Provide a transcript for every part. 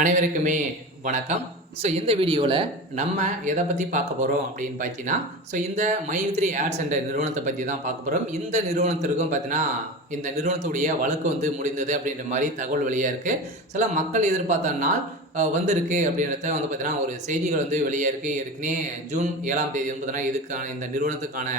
அனைவருக்குமே வணக்கம். இந்த வீடியோவில் நம்ம எதை பற்றி பார்க்க போகிறோம் அப்படின்னு பார்த்தீங்கன்னா, இந்த மைத்ரி ஆட்ஸ் என்ற நிறுவனத்தை பற்றி தான் பார்க்க போகிறோம். இந்த நிறுவனத்திற்கும் பார்த்தீங்கன்னா, இந்த நிறுவனத்துடைய வழக்கு முடிந்தது அப்படின்ற மாதிரி தகவல் வெளியாக இருக்குது. சில மக்கள் எதிர்பார்த்த நாள் வந்திருக்கு அப்படின்றத பார்த்தீங்கன்னா, ஒரு செய்திகள் வெளியாக இருக்குது. ஏற்கனவே ஜூன் 7ஆம் தேதி பார்த்தீங்கன்னா, இதுக்கான இந்த நிறுவனத்துக்கான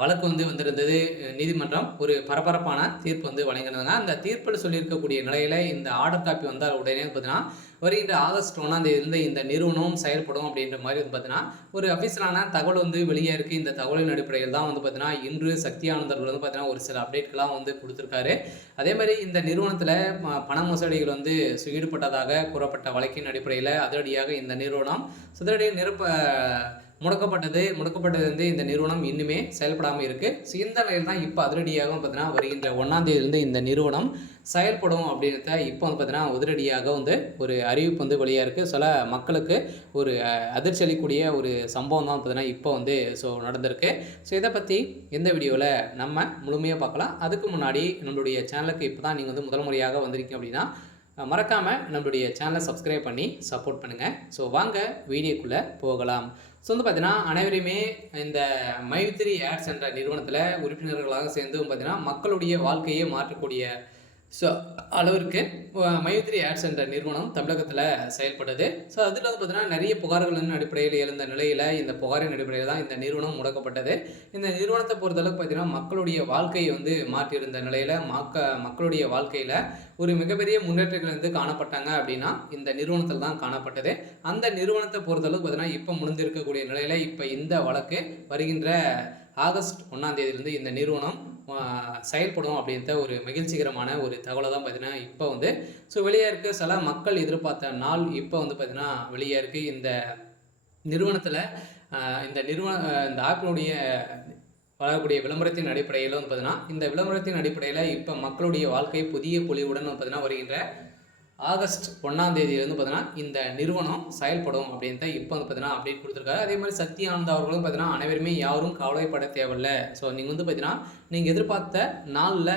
வழக்கு வந்திருந்தது. நீதிமன்றம் ஒரு பரபரப்பான தீர்ப்பு வழங்கியிருந்தாங்க. அந்த தீர்ப்பில் சொல்லியிருக்கக்கூடிய நிலையில் இந்த ஆர்டர் காப்பி வந்தால் உடனே பார்த்தீங்கன்னா, வருகின்ற ஆகஸ்ட் 1ஆம் தேதியிலிருந்து இந்த நிறுவனம் செயல்படும் அப்படின்ற மாதிரி பார்த்தீங்கன்னா, ஒரு அஃபிஷியலான தகவல் வெளியே இருக்குது. இந்த தகவலின் அடிப்படையில் தான் பார்த்தீங்கன்னா, இன்று சக்தி ஆனந்தர்கள் பார்த்தீங்கன்னா, ஒரு சில அப்டேட்கள்லாம் கொடுத்துருக்காரு. அதே மாதிரி இந்த நிறுவனத்தில் பண மோசடிகள் ஈடுபட்டதாக கூறப்பட்ட வழக்கின் அடிப்படையில் அதிரடியாக இந்த நிறுவனம் முடக்கப்பட்டது இந்த நிறுவனம் இன்னுமே செயல்படாமல் இருக்குது. இந்த நிலையில் தான் இப்போ அதிரடியாக பார்த்தீங்கன்னா, வருகின்ற 1ஆம் தேதியிலிருந்து இந்த நிறுவனம் செயல்படும் அப்படின்றத இப்போ பார்த்தீங்கன்னா, உதிரடியாக ஒரு அறிவிப்பு வெளியாக இருக்குது. சில மக்களுக்கு ஒரு அதிர்ச்சி அளிக்கக்கூடிய ஒரு சம்பவம் தான் பார்த்தீங்கன்னா, இப்போ நடந்திருக்கு. இதை பற்றி இந்த வீடியோவில் நம்ம முழுமையாக பார்க்கலாம். அதுக்கு முன்னாடி நம்மளுடைய சேனலுக்கு இப்போ தான் நீங்கள் முதல் முறையாக வந்திருக்கீங்க அப்படின்னா, மறக்காமல் நம்மளுடைய சேனலை சப்ஸ்கிரைப் பண்ணி சப்போர்ட் பண்ணுங்கள். வாங்க வீடியோக்குள்ளே போகலாம். பார்த்தீங்கன்னா, அனைவருமே இந்த மைத்ரி ஆட்ஸ் என்ற நிறுவனத்தில் உறுப்பினர்களாக சேர்ந்து பார்த்தீங்கன்னா, மக்களுடைய வாழ்க்கையை மாற்றக்கூடிய அளவிற்கு மைத்ரி ஆட்ஸ் என்ற நிறுவனம் தமிழகத்தில் செயல்படுது. அதில் பார்த்தீங்கன்னா, நிறைய புகார்களின் அடிப்படையில் எழுந்த நிலையில் இந்த புகாரின் அடிப்படையில் தான் இந்த நிறுவனம் முடக்கப்பட்டது. இந்த நிறுவனத்தை பொறுத்தளவுக்கு பார்த்தீங்கன்னா, மக்களுடைய வாழ்க்கையை மாற்றியிருந்த நிலையில் மக்களுடைய வாழ்க்கையில் ஒரு மிகப்பெரிய முன்னேற்றங்கள் காணப்பட்டாங்க அப்படின்னா இந்த நிறுவனத்தில் தான் காணப்பட்டது. அந்த நிறுவனத்தை பொறுத்தளவுக்கு பார்த்தீங்கன்னா, இப்போ முடிந்திருக்கக்கூடிய நிலையில் இப்போ இந்த வழக்கு வருகின்ற ஆகஸ்ட் 1ஆம் தேதியிலிருந்து இந்த நிறுவனம் செயல்படும் அப்படின்ற ஒரு மகிழ்ச்சிகரமான ஒரு தகவலை தான் பார்த்தீங்கன்னா, இப்போ வெளியே இருக்குது. சில மக்கள் எதிர்பார்த்த நாள் இப்போ பார்த்தீங்கன்னா வெளியே இருக்குது. இந்த நிறுவனத்தில் இந்த ஆப்பினுடைய வளரக்கூடிய விளம்பரத்தின் அடிப்படையில் பார்த்தீங்கன்னா, இந்த விளம்பரத்தின் அடிப்படையில் இப்போ மக்களுடைய வாழ்க்கை புதிய பொலிவுடன் பார்த்தீங்கன்னா, வருகின்ற ஆகஸ்ட் 1ஆம் தேதியிலிருந்து பார்த்தீங்கன்னா, இந்த நிறுவனம் செயல்படும் அப்படின்ட்டு இப்போ பார்த்தீங்கன்னா அப்டேட் கொடுத்துருக்காரு. அதே மாதிரி சக்தி ஆனந்த் அவர்களும் பார்த்தீங்கன்னா, அனைவருமே யாரும் கவலைப்பட தேவையில்லை. நீங்கள் பார்த்தீங்கன்னா, நீங்கள் எதிர்பார்த்த நாளில்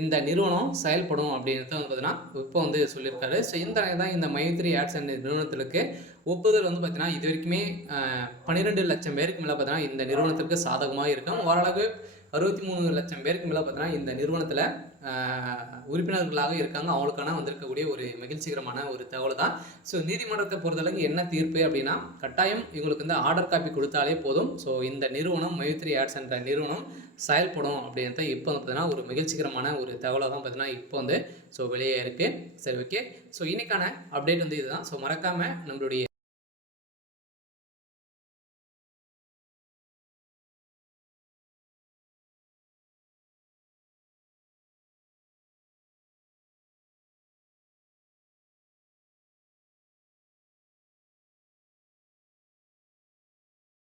இந்த நிறுவனம் செயல்படும் அப்படின்றத பார்த்தீங்கன்னா இப்போ சொல்லியிருக்காரு. இந்த தான் இந்த மைத்ரி ஆட்ஸ் என்ற நிறுவனத்திற்கு ஒப்புதல் பார்த்தீங்கன்னா, இது வரைக்குமே 12 லட்சம் பேருக்கு மேலே பார்த்தீங்கன்னா இந்த நிறுவனத்திற்கு சாதகமாக இருக்கும். ஓரளவு 63 லட்சம் பேருக்கு மேலே பார்த்தீங்கன்னா இந்த நிறுவனத்தில் உறுப்பினர்களாக இருக்காங்க. அவங்களுக்கான வந்திருக்கக்கூடிய ஒரு மகிழ்ச்சிகரமான ஒரு தகவல் தான். நீதிமன்றத்தை பொறுத்தளவுக்கு என்ன தீர்ப்பு அப்படின்னா, கட்டாயம் இவங்களுக்கு ஆர்டர் காப்பி கொடுத்தாலே போதும். இந்த நிறுவனம் மைத்ரி ஆட்ஸ் என்ற நிறுவனம் செயல்படும் அப்படின்றத இப்போ பார்த்தீங்கன்னா ஒரு மகிழ்ச்சிகரமான ஒரு தகவலாக தான் பார்த்தீங்கன்னா இப்போ வெளியே இருக்குது. சரி, ஓகே. இன்னைக்கான அப்டேட் இதுதான். மறக்காமல் நம்மளுடைய